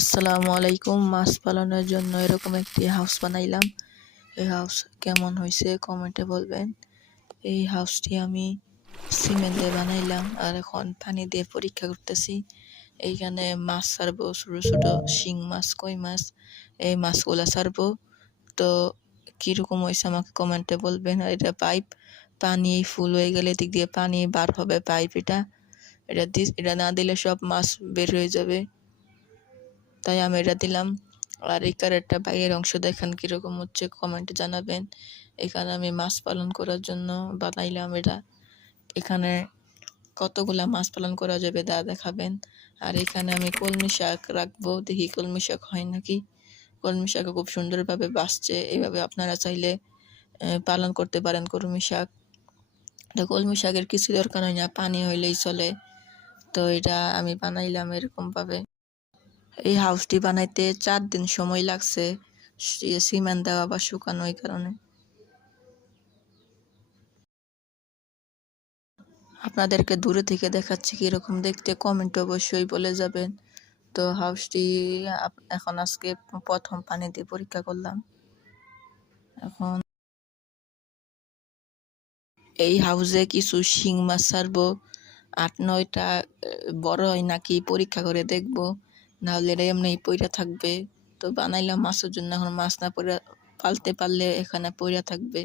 আসসালামু আলাইকুম। মাছ পালনের জন্য এরকম একটি হাউস বানাইলাম। এই হাউস কেমন হয়েছে কমেন্টে বলবেন। এই হাউসটি আমি সিমেন্ট দিয়ে বানাইলাম আর এখন পানি দিয়ে পরীক্ষা করতেছি। এইখানে মাছ ছাড়বো, ছোটো ছোটো শিং মাছ, কই মাছ, এই মাছগুলা ছাড়বো। তো কীরকম হয়েছে আমাকে কমেন্টে বলবেন। আর এটা পাইপ পানি ফুল হয়ে গেলে দিক দিয়ে পানি বার হবে পাইপ এটা। এটা দিস, এটা না দিলে সব মাছ বের হয়ে যাবে। তাই আমি এটা দিলাম। আর এই কারেরটা বাইরের অংশ দেখেন কীরকম হচ্ছে কমেন্টে জানাবেন। এখানে আমি মাছ পালন করার জন্য বানাইলাম এটা। এখানে কতগুলা মাছ পালন করা যাবে তা দেখাবেন। আর এখানে আমি কলমি শাক রাখব। দেখি কলমি শাক হয় নাকি? কলমি শাক খুব সুন্দরভাবে বাসছে এইভাবে আপনারা চাইলে পালন করতে পারেন কলমি শাক। তো কলমি শাকের কিছু দরকার হয় না, পানি হইলেই চলে। তো এটা আমি বানাইলাম এরকমভাবে। এই হাউসটি বানাইতে চার দিন সময় লাগছে সিমেন্ট দেওয়া বা শুকানো এই কারণে। আপনাদেরকে দূরে থেকে দেখাচ্ছি কীরকম দেখতে, কমেন্ট অবশ্যই বলে যাবেন। তো হাউসটি এখন আজকে প্রথম পানি দিয়ে পরীক্ষা করলাম। এখন এই হাউসে কিছু শিং মাছ ছাড়বো, আট নয়টা বড় হয় নাকি পরীক্ষা করে দেখব। নাহলে এটা এমনি পইরা থাকবে। তো বানাইলাম মাছের জন্য, এখন মাছ না পইরা পালতে পারলে এখানে পইরা থাকবে।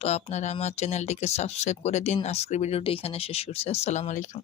তো আপনারা আমার চ্যানেলটিকে সাবস্ক্রাইব করে দিন। আজকের ভিডিওটি এখানে শেষ করছি। আসসালামু আলাইকুম।